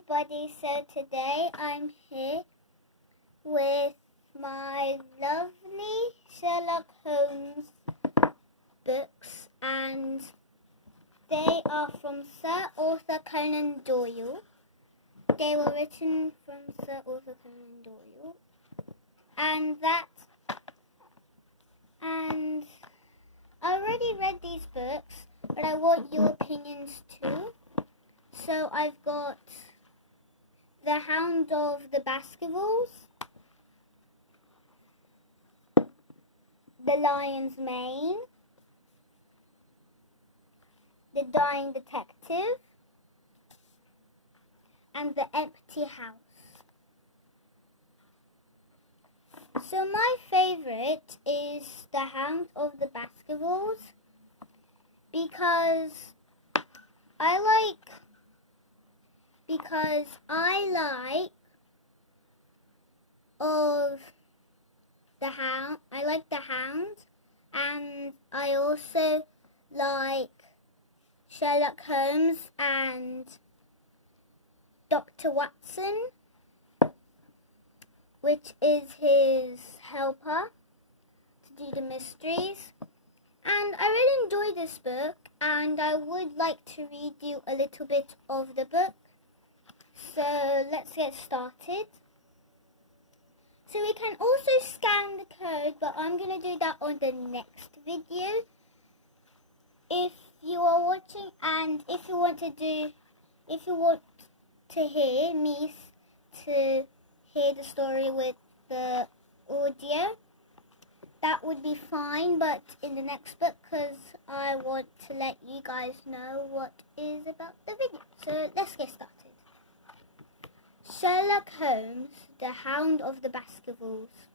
everybody, so today I'm here with my lovely Sherlock Holmes books, and they are from Sir Arthur Conan Doyle. They were written from Sir Arthur Conan Doyle, and I already read these books, but I want your opinions too. So I've got The Hound of the Baskervilles, The Lion's Mane, The Dying Detective, and The Empty House. So my favourite is The Hound of the Baskervilles because I like the Hound, and I also like Sherlock Holmes and Dr. Watson, which is his helper to do the mysteries. And I really enjoy this book, and I would like to read you a little bit of the book. So let's get started. So we can also scan the code, but I'm going to do that on the next video. If you are watching, and if you want to hear me to hear the story with the audio, that would be fine, but in the next book, because I want to let you guys know what is about the video. So let's get started. Sherlock Holmes, The Hound of the Baskervilles,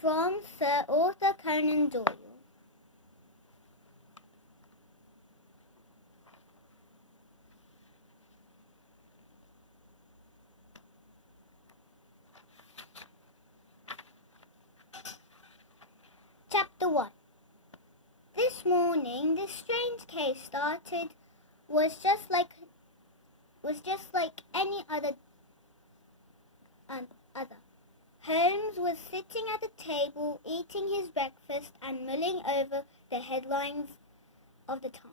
from Sir Arthur Conan Doyle. Chapter 1. This morning, this strange case started was just like any other. Holmes was sitting at the table, eating his breakfast and mulling over the headlines of the Times.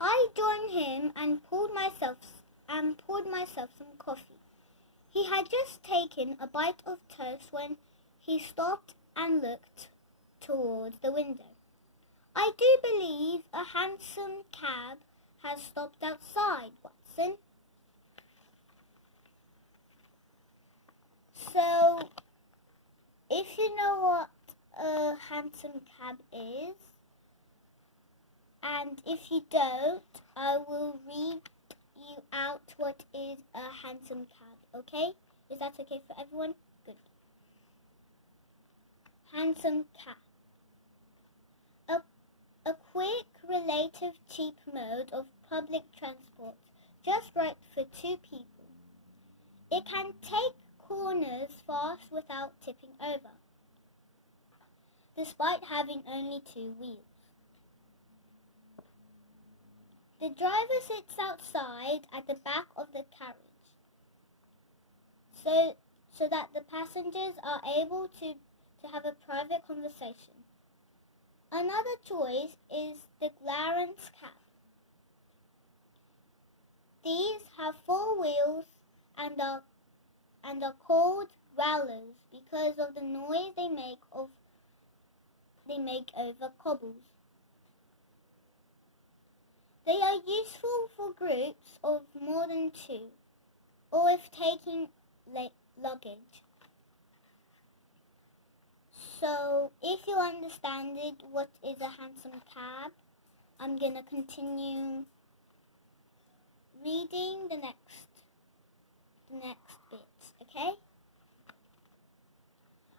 I joined him and poured myself some coffee. He had just taken a bite of toast when he stopped and looked towards the window. "I do believe a hansom cab has stopped outside, Watson." So, if you know what a hansom cab is, and if you don't, I will read you out what is a hansom cab, okay? Is that okay for everyone? Good. Hansom cab. A quick, relative cheap mode of public transport, just right for two people. It can take corners fast without tipping over, despite having only two wheels. The driver sits outside at the back of the carriage, so that the passengers are able to have a private conversation. Another choice is the Clarence cab. These have four wheels and are called growlers because of the noise they make over cobbles. They are useful for groups of more than two, or if taking luggage. So, if you understand what is a hansom cab, I'm going to continue reading the next bit, okay?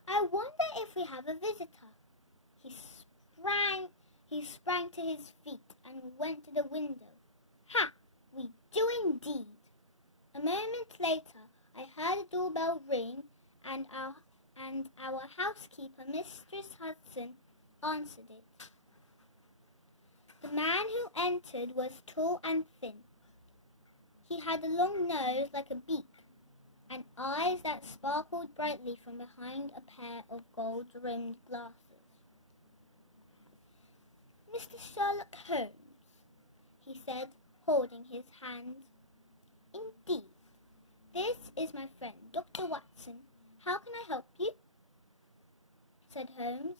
"I wonder if we have a visitor." He sprang to his feet and went to the window. "Ha! We do indeed." A moment later, I heard a doorbell ring, and our housekeeper, Mistress Hudson, answered it. The man who entered was tall and thin. He had a long nose like a beak, and eyes that sparkled brightly from behind a pair of gold-rimmed glasses. "Mr. Sherlock Holmes," he said, holding his hand. "Indeed. This is my friend, Dr. Watson. How can I help you?" said Holmes.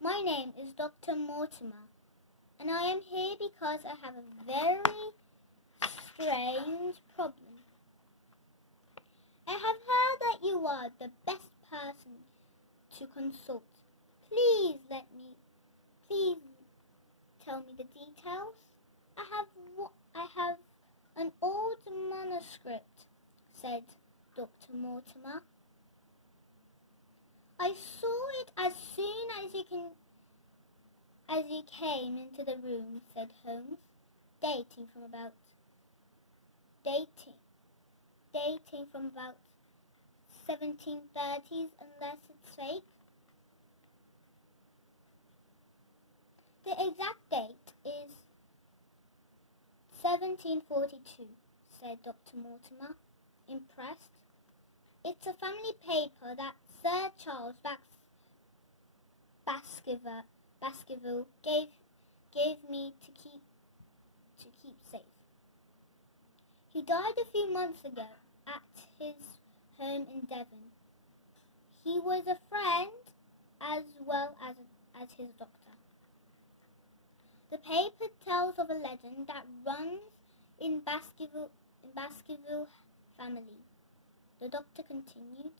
"My name is Dr. Mortimer, and I am here because I have a very strange problem. I have heard that you are the best person to consult. Please tell me the details. I have an old manuscript," said Dr. Mortimer. "I saw it as soon as you came into the room," said Holmes, dating from about 1730s, unless it's fake. "The exact date is 1742, said Dr. Mortimer, impressed. "It's a family paper that Sir Charles Baskerville gave me to keep safe. He died a few months ago at his home in Devon. He was a friend as well as his doctor. The paper tells of a legend that runs in Baskerville family," the doctor continued.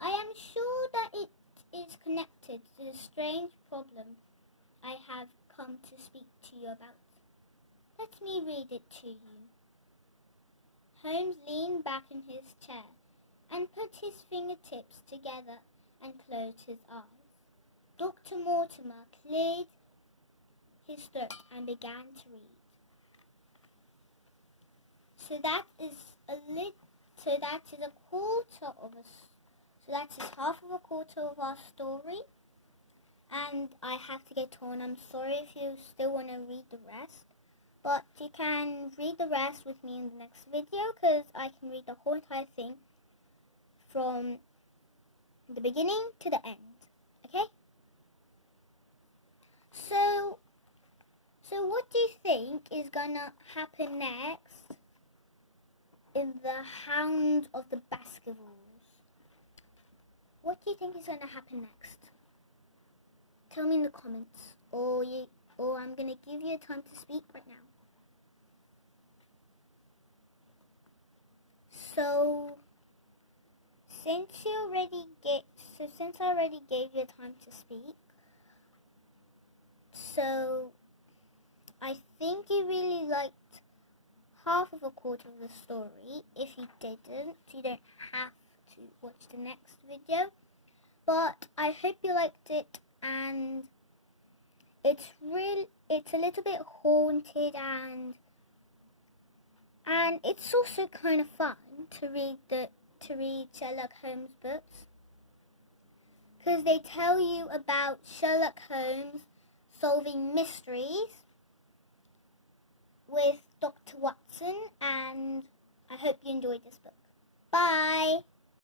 "I am sure that it is connected to the strange problem I have come to speak to you about. Let me read it to you." Holmes leaned back in his chair and put his fingertips together and closed his eyes. Dr. Mortimer cleared his throat and began to read. So that is half of a quarter of our story, and I have to get on. I'm sorry if you still want to read the rest, but you can read the rest with me in the next video, because I can read the whole entire thing from the beginning to the end. Okay? So what do you think is gonna happen next in the Hound of the Baskervilles? What do you think is gonna happen next? Tell me in the comments, or I'm gonna give you time to speak right now. So since I already gave you time to speak, so I think you really liked half of a quarter of the story. If you didn't, you don't have to watch the next video. But I hope you liked it, and it's a little bit haunted, and it's also kind of fun to read Sherlock Holmes books, because they tell you about Sherlock Holmes solving mysteries with Dr. Watson, and I hope you enjoyed this book. Bye!